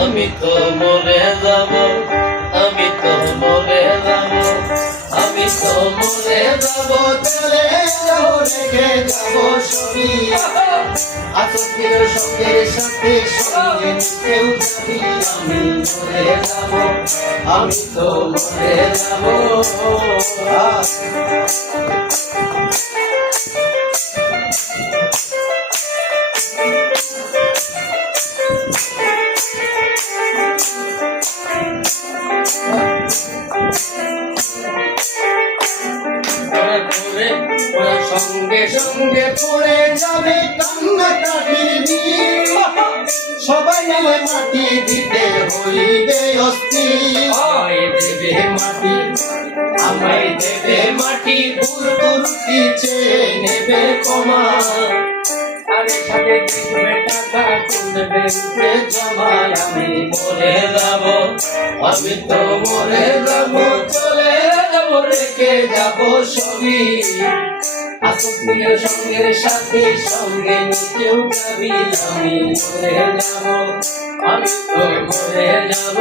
আমি তো মরে যাব, আমি তো মরে যাব, আমি তো মরে যাব চলে যাব রেখে যাব সবই আসনের সঙ্গে সাথে সঙ্গে কেউ যাবি আমি, মরে যাব, আমি তো মরে যাব। পরে ওরা সঙ্গে সঙ্গে পড়ে যাবে, কান্না কাটির সবাই মিলে মাটি দিতে হইবে অস্থির। দেবে মাটি, আমায় দেবে মাটি দূর দূর নেবে ক্ষমা। আরে সাথে দেখবে টাকা আমি মরে যাব, আমি তো মরে যাব যাব। রেখে যাব সবই আসনের সঙ্গে সাথে, সঙ্গে নিতেও যাবি আমি। মরে যাব, আমি তো মরে যাব।